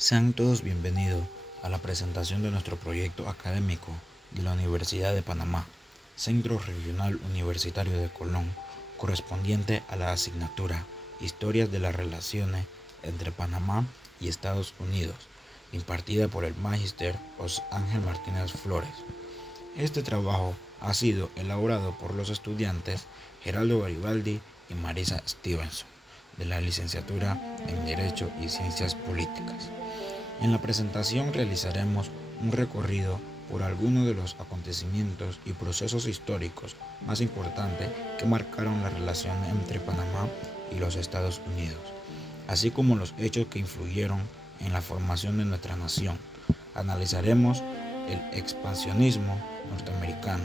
Sean todos bienvenidos a la presentación de nuestro proyecto académico de la Universidad de Panamá, Centro Regional Universitario de Colón, correspondiente a la asignatura Historias de las Relaciones entre Panamá y Estados Unidos, impartida por el Magíster José Ángel Martínez Flores. Este trabajo ha sido elaborado por los estudiantes Geraldo Garibaldi y Marisa Stevenson, de la licenciatura en Derecho y Ciencias Políticas. En la presentación realizaremos un recorrido por algunos de los acontecimientos y procesos históricos más importantes que marcaron la relación entre Panamá y los Estados Unidos, así como los hechos que influyeron en la formación de nuestra nación. Analizaremos el expansionismo norteamericano,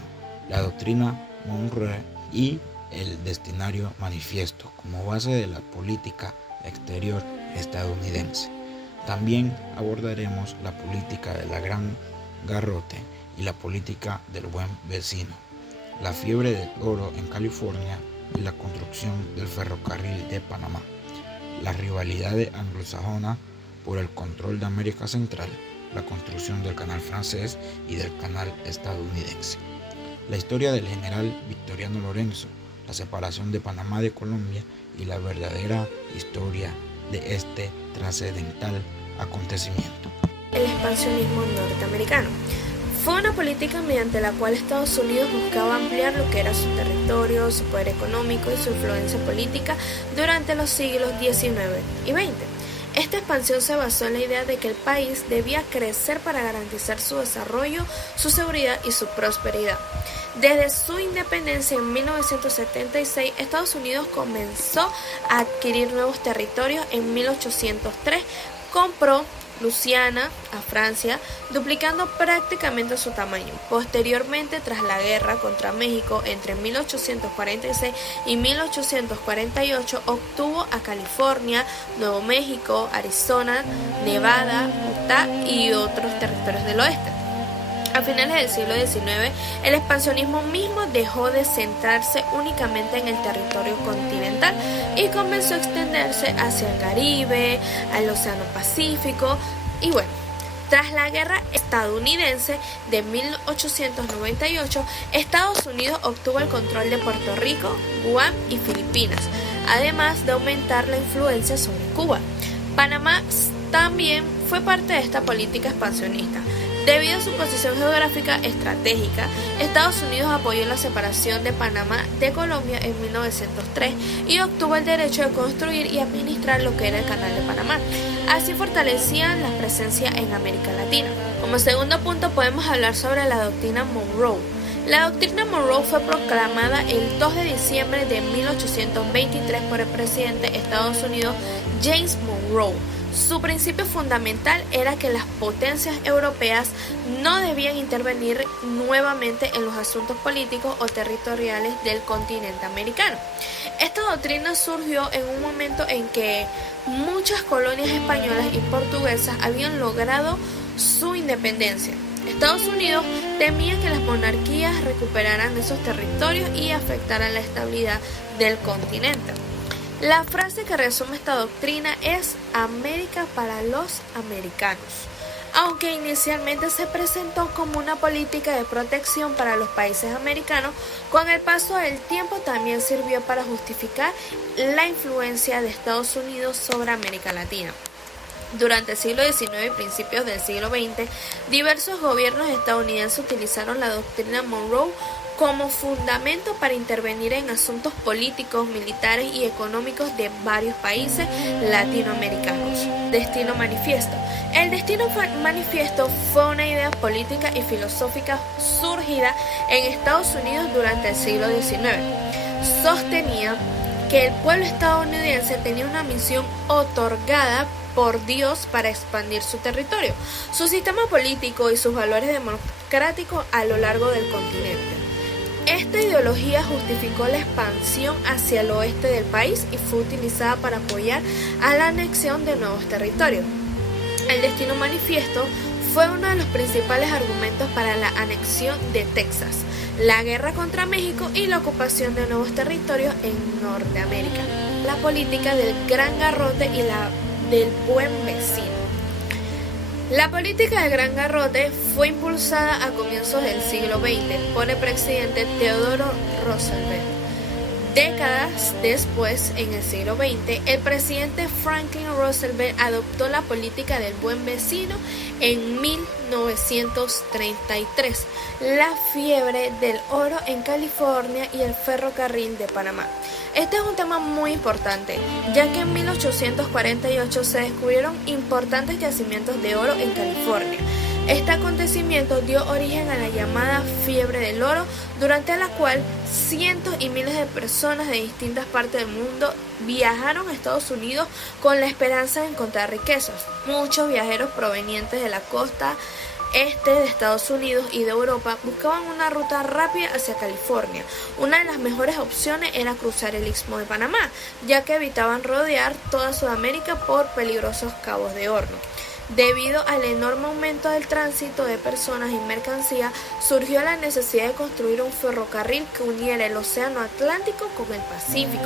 la doctrina Monroe y el Destinario Manifiesto como base de la política exterior estadounidense. También abordaremos la política de la Gran Garrote y la política del Buen Vecino, la fiebre del oro en California y la construcción del ferrocarril de Panamá, la rivalidad anglosajona por el control de América Central, la construcción del canal francés y del canal estadounidense, la historia del general Victoriano Lorenzo, la separación de Panamá de Colombia y la verdadera historia de este trascendental acontecimiento. El expansionismo norteamericano fue una política mediante la cual Estados Unidos buscaba ampliar lo que era su territorio, su poder económico y su influencia política durante los siglos XIX y XX. Esta expansión se basó en la idea de que el país debía crecer para garantizar su desarrollo, su seguridad y su prosperidad. Desde su independencia en 1976, Estados Unidos comenzó a adquirir nuevos territorios. En 1803 compró Luisiana a Francia, duplicando prácticamente su tamaño. Posteriormente, tras la guerra contra México entre 1846 y 1848, obtuvo a California, Nuevo México, Arizona, Nevada, Utah y otros territorios del oeste. A finales del siglo XIX, el expansionismo mismo dejó de centrarse únicamente en el territorio continental y comenzó a extenderse hacia el Caribe, al Océano Pacífico y bueno. Tras la guerra estadounidense de 1898, Estados Unidos obtuvo el control de Puerto Rico, Guam y Filipinas, además de aumentar la influencia sobre Cuba. Panamá también fue parte de esta política expansionista. Debido a su posición geográfica estratégica, Estados Unidos apoyó la separación de Panamá de Colombia en 1903 y obtuvo el derecho de construir y administrar lo que era el Canal de Panamá. Así fortalecían la presencia en América Latina. Como segundo punto podemos hablar sobre la doctrina Monroe. La doctrina Monroe fue proclamada el 2 de diciembre de 1823 por el presidente de Estados Unidos James Monroe. Su principio fundamental era que las potencias europeas no debían intervenir nuevamente en los asuntos políticos o territoriales del continente americano. Esta doctrina surgió en un momento en que muchas colonias españolas y portuguesas habían logrado su independencia. Estados Unidos temía que las monarquías recuperaran esos territorios y afectaran la estabilidad del continente. La frase que resume esta doctrina es América para los americanos, aunque inicialmente se presentó como una política de protección para los países americanos, con el paso del tiempo también sirvió para justificar la influencia de Estados Unidos sobre América Latina. Durante el siglo XIX y principios del siglo XX, diversos gobiernos estadounidenses utilizaron la doctrina Monroe como fundamento para intervenir en asuntos políticos, militares y económicos de varios países latinoamericanos. Destino Manifiesto. El Destino Manifiesto fue una idea política y filosófica surgida en Estados Unidos durante el siglo XIX. Sostenía que el pueblo estadounidense tenía una misión otorgada por Dios para expandir su territorio, su sistema político y sus valores democráticos a lo largo del continente. Esta ideología justificó la expansión hacia el oeste del país y fue utilizada para apoyar a la anexión de nuevos territorios. El Destino Manifiesto fue uno de los principales argumentos para la anexión de Texas, la guerra contra México y la ocupación de nuevos territorios en Norteamérica, la política del Gran Garrote y la del Buen Vecino. La política del Gran Garrote fue impulsada a comienzos del siglo XX por el presidente Theodore Roosevelt. Décadas después, en el siglo XX, el presidente Franklin Roosevelt adoptó la política del buen vecino en 1933, la fiebre del oro en California y el ferrocarril de Panamá. Este es un tema muy importante, ya que en 1848 se descubrieron importantes yacimientos de oro en California. Este acontecimiento dio origen a la llamada fiebre del oro, durante la cual cientos y miles de personas de distintas partes del mundo viajaron a Estados Unidos con la esperanza de encontrar riquezas. Muchos viajeros provenientes de la costa este de Estados Unidos y de Europa buscaban una ruta rápida hacia California. Una de las mejores opciones era cruzar el Istmo de Panamá, ya que evitaban rodear toda Sudamérica por peligrosos cabos de horno. Debido al enorme aumento del tránsito de personas y mercancías, surgió la necesidad de construir un ferrocarril que uniera el Océano Atlántico con el Pacífico.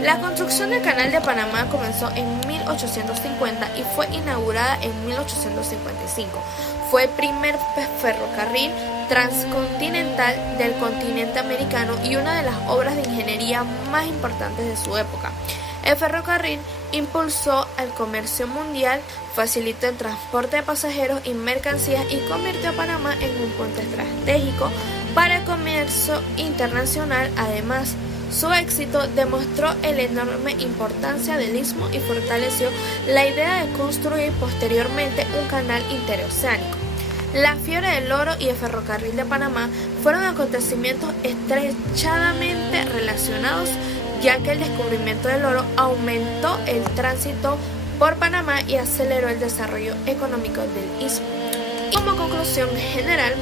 La construcción del Canal de Panamá comenzó en 1850 y fue inaugurada en 1855. Fue el primer ferrocarril transcontinental del continente americano y una de las obras de ingeniería más importantes de su época. El ferrocarril impulsó al comercio mundial, facilitó el transporte de pasajeros y mercancías y convirtió a Panamá en un puente estratégico para el comercio internacional. Además, su éxito demostró la enorme importancia del istmo y fortaleció la idea de construir posteriormente un canal interoceánico. La fiebre del oro y el ferrocarril de Panamá fueron acontecimientos estrechamente relacionados, ya que el descubrimiento del oro aumentó el tránsito por Panamá y aceleró el desarrollo económico del istmo. Y como conclusión general,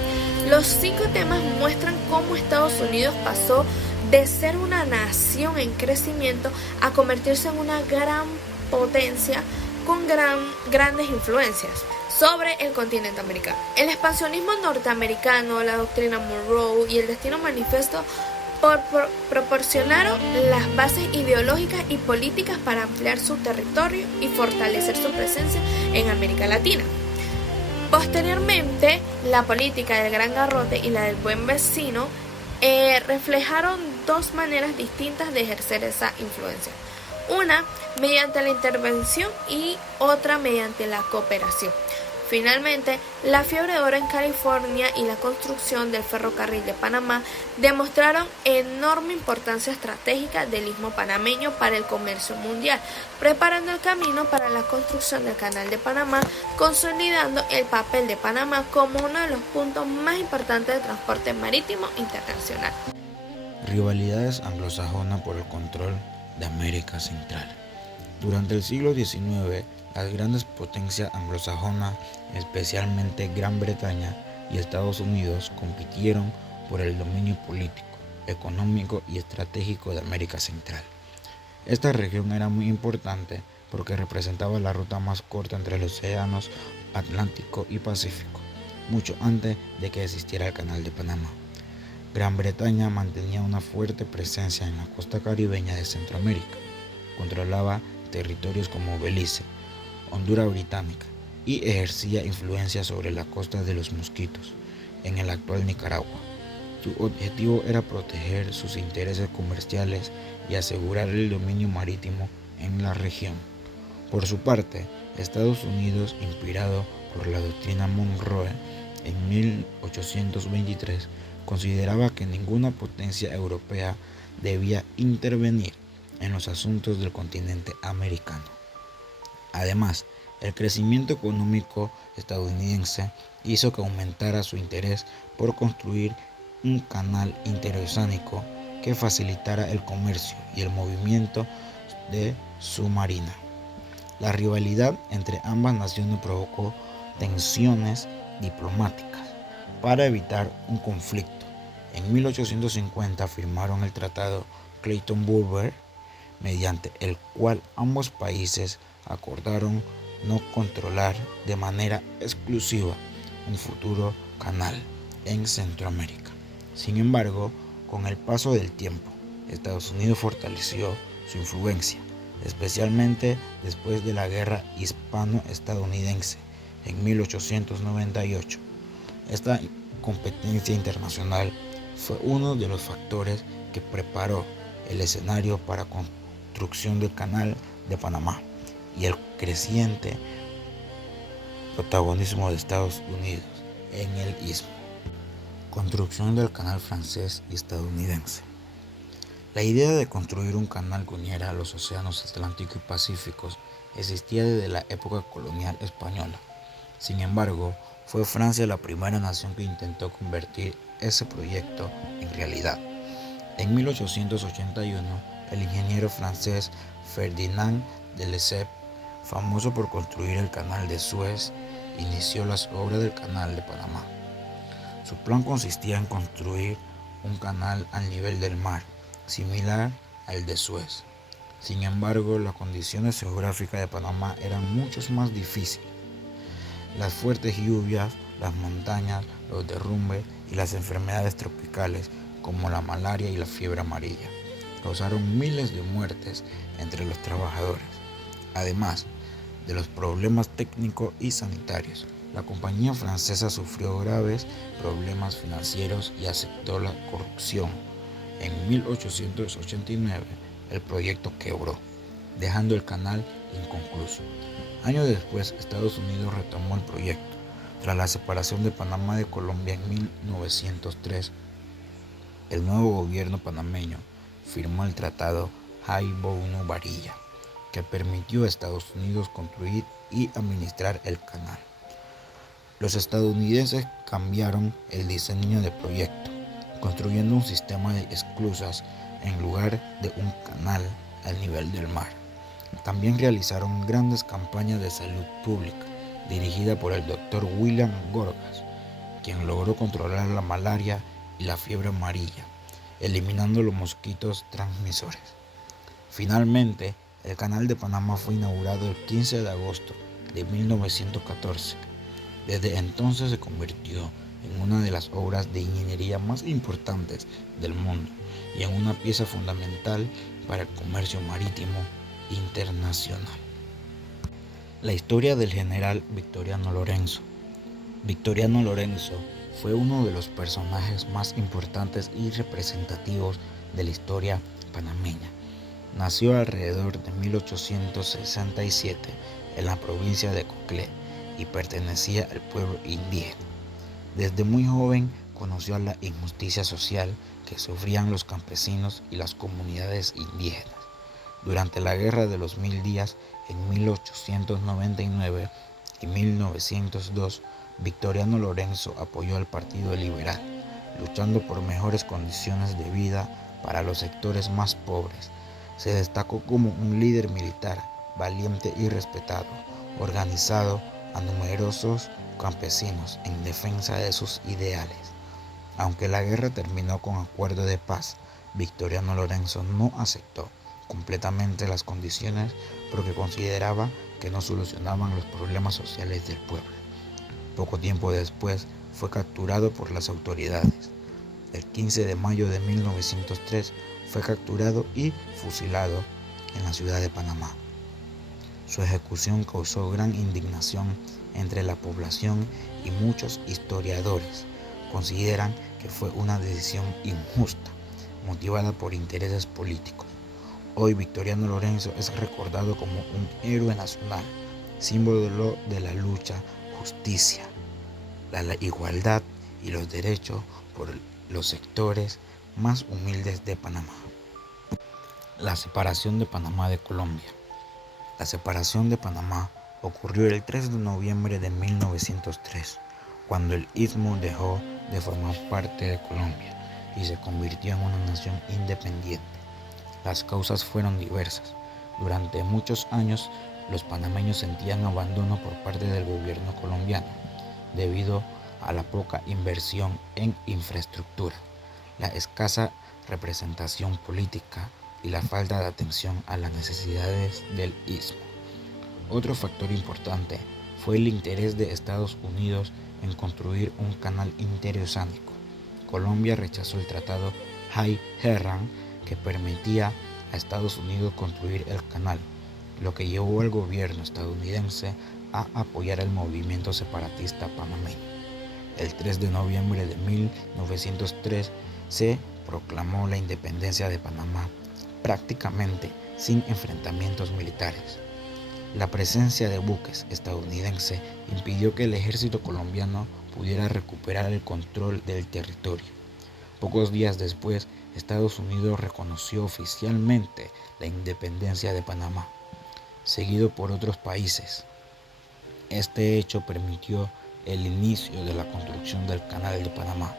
los 5 temas muestran cómo Estados Unidos pasó de ser una nación en crecimiento a convertirse en una gran potencia con grandes influencias sobre el continente americano. El expansionismo norteamericano, la doctrina Monroe y el destino manifiesto proporcionaron las bases ideológicas y políticas para ampliar su territorio y fortalecer su presencia en América Latina. Posteriormente, la política del Gran Garrote y la del Buen Vecino reflejaron 2 maneras distintas de ejercer esa influencia. Una mediante la intervención y otra mediante la cooperación. Finalmente, la fiebre de oro en California y la construcción del ferrocarril de Panamá demostraron enorme importancia estratégica del istmo panameño para el comercio mundial, preparando el camino para la construcción del Canal de Panamá, consolidando el papel de Panamá como uno de los puntos más importantes de transporte marítimo internacional. Rivalidades anglosajona por el control de América Central. Durante el siglo XIX, las grandes potencias anglosajonas, especialmente Gran Bretaña y Estados Unidos, compitieron por el dominio político, económico y estratégico de América Central. Esta región era muy importante porque representaba la ruta más corta entre los océanos Atlántico y Pacífico, mucho antes de que existiera el Canal de Panamá. Gran Bretaña mantenía una fuerte presencia en la costa caribeña de Centroamérica, controlaba territorios como Belice, Honduras Británica y ejercía influencia sobre la costa de los Mosquitos, en el actual Nicaragua. Su objetivo era proteger sus intereses comerciales y asegurar el dominio marítimo en la región. Por su parte, Estados Unidos, inspirado por la doctrina Monroe en 1823, consideraba que ninguna potencia europea debía intervenir en los asuntos del continente americano. Además, el crecimiento económico estadounidense hizo que aumentara su interés por construir un canal interoceánico que facilitara el comercio y el movimiento de submarina. La rivalidad entre ambas naciones provocó tensiones diplomáticas para evitar un conflicto. En 1850 firmaron el Tratado Clayton-Bulwer, mediante el cual ambos países acordaron no controlar de manera exclusiva un futuro canal en Centroamérica. Sin embargo, con el paso del tiempo, Estados Unidos fortaleció su influencia, especialmente después de la Guerra Hispano-Estadounidense en 1898. Esta competencia internacional fue uno de los factores que preparó el escenario para la construcción del Canal de Panamá y el creciente protagonismo de Estados Unidos en el istmo. Construcción del canal francés y estadounidense. La idea de construir un canal que uniera los océanos Atlántico y Pacífico existía desde la época colonial española. Sin embargo, fue Francia la primera nación que intentó convertir ese proyecto en realidad. En 1881, el ingeniero francés Ferdinand de Lesseps, famoso por construir el Canal de Suez, inició las obras del Canal de Panamá. Su plan consistía en construir un canal al nivel del mar, similar al de Suez. Sin embargo, las condiciones geográficas de Panamá eran mucho más difíciles. Las fuertes lluvias, las montañas, los derrumbes y las enfermedades tropicales como la malaria y la fiebre amarilla causaron miles de muertes entre los trabajadores. Además de los problemas técnicos y sanitarios, la compañía francesa sufrió graves problemas financieros y aceptó la corrupción. En 1889, el proyecto quebró, dejando el canal inconcluso. Años después, Estados Unidos retomó el proyecto. Tras la separación de Panamá de Colombia en 1903, el nuevo gobierno panameño firmó el Tratado Hay-Bounu-Varilla, que permitió a Estados Unidos construir y administrar el canal. Los estadounidenses cambiaron el diseño del proyecto, construyendo un sistema de esclusas en lugar de un canal al nivel del mar. También realizaron grandes campañas de salud pública, dirigida por el Dr. William Gorgas, quien logró controlar la malaria y la fiebre amarilla, eliminando los mosquitos transmisores. Finalmente, el Canal de Panamá fue inaugurado el 15 de agosto de 1914. Desde entonces se convirtió en una de las obras de ingeniería más importantes del mundo y en una pieza fundamental para el comercio marítimo internacional. La historia del general Victoriano Lorenzo. Victoriano Lorenzo fue uno de los personajes más importantes y representativos de la historia panameña. Nació alrededor de 1867 en la provincia de Coclé y pertenecía al pueblo indígena. Desde muy joven conoció la injusticia social que sufrían los campesinos y las comunidades indígenas. Durante la Guerra de los 1000 días en 1899 y 1902, Victoriano Lorenzo apoyó al Partido Liberal, luchando por mejores condiciones de vida para los sectores más pobres. Se destacó como un líder militar, valiente y respetado, organizado a numerosos campesinos en defensa de sus ideales. Aunque la guerra terminó con acuerdo de paz, Victoriano Lorenzo no aceptó completamente las condiciones porque consideraba que no solucionaban los problemas sociales del pueblo. Poco tiempo después fue capturado por las autoridades. El 15 de mayo de 1903 fue capturado y fusilado en la ciudad de Panamá. Su ejecución causó gran indignación entre la población y muchos historiadores consideran que fue una decisión injusta, motivada por intereses políticos. Hoy Victoriano Lorenzo es recordado como un héroe nacional, símbolo de la lucha, justicia, la igualdad y los derechos por los sectores más humildes de Panamá. La separación de Panamá de Colombia. La separación de Panamá ocurrió el 3 de noviembre de 1903, cuando el istmo dejó de formar parte de Colombia y se convirtió en una nación independiente. Las causas fueron diversas. Durante muchos años, los panameños sentían abandono por parte del gobierno colombiano, debido a la poca inversión en infraestructura, la escasa representación política y la falta de atención a las necesidades del istmo. Otro factor importante fue el interés de Estados Unidos en construir un canal interoceánico. Colombia rechazó el tratado Hay-Herran que permitía a Estados Unidos construir el canal, lo que llevó al gobierno estadounidense a apoyar el movimiento separatista panameño. El 3 de noviembre de 1903 se proclamó la independencia de Panamá, prácticamente sin enfrentamientos militares. La presencia de buques estadounidenses impidió que el ejército colombiano pudiera recuperar el control del territorio. Pocos días después, Estados Unidos reconoció oficialmente la independencia de Panamá, seguido por otros países. Este hecho permitió el inicio de la construcción del Canal de Panamá,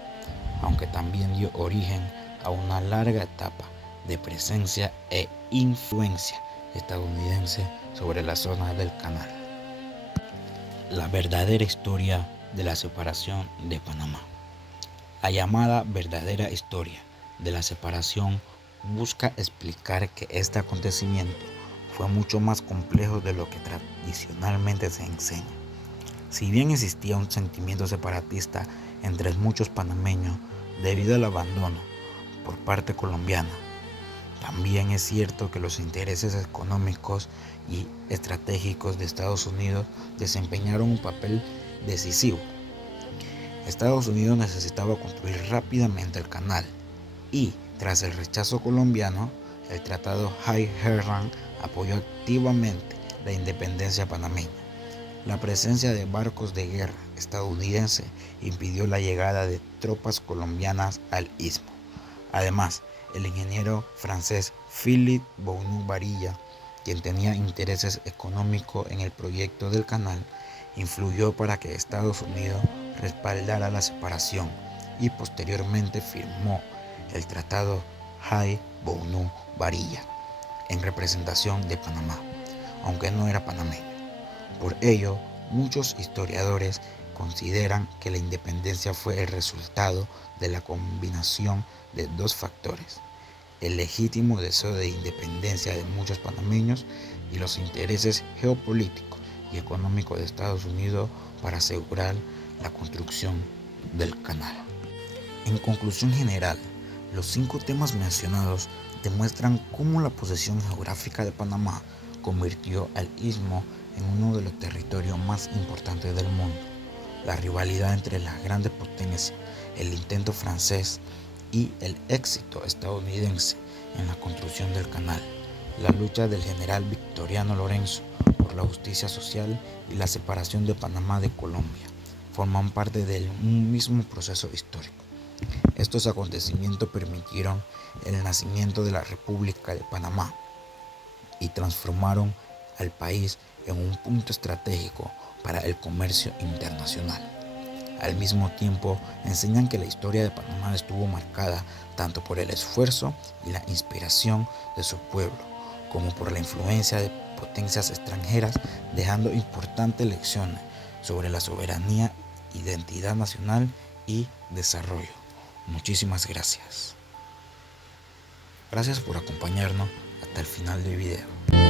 aunque también dio origen a una larga etapa de presencia e influencia estadounidense sobre la zona del canal. La verdadera historia de la separación de Panamá. La llamada verdadera historia de la separación busca explicar que este acontecimiento fue mucho más complejo de lo que tradicionalmente se enseña. Si bien existía un sentimiento separatista entre muchos panameños debido al abandono por parte colombiana, también es cierto que los intereses económicos y estratégicos de Estados Unidos desempeñaron un papel decisivo. Estados Unidos necesitaba construir rápidamente el canal y, tras el rechazo colombiano, el Tratado High-Herran apoyó activamente la independencia panameña. La presencia de barcos de guerra estadounidense impidió la llegada de tropas colombianas al istmo. Además, el ingeniero francés Philippe Bounou-Barilla, quien tenía intereses económicos en el proyecto del canal, influyó para que Estados Unidos respaldara la separación y posteriormente firmó el Tratado High-Bounou-Barilla en representación de Panamá, aunque no era panameño. Por ello, muchos historiadores consideran que la independencia fue el resultado de la combinación de dos factores: el legítimo deseo de independencia de muchos panameños y los intereses geopolíticos y económicos de Estados Unidos para asegurar la construcción del canal. En conclusión general, los 5 temas mencionados demuestran cómo la posesión geográfica de Panamá convirtió al istmo en uno de los territorios más importantes del mundo. La rivalidad entre las grandes potencias, el intento francés y el éxito estadounidense en la construcción del canal, la lucha del general Victoriano Lorenzo por la justicia social y la separación de Panamá de Colombia forman parte de un mismo proceso histórico. Estos acontecimientos permitieron el nacimiento de la República de Panamá y transformaron al país en un punto estratégico para el comercio internacional. Al mismo tiempo, enseñan que la historia de Panamá estuvo marcada tanto por el esfuerzo y la inspiración de su pueblo, como por la influencia de potencias extranjeras, dejando importantes lecciones sobre la soberanía, identidad nacional y desarrollo. Muchísimas gracias. Gracias por acompañarnos hasta el final del video.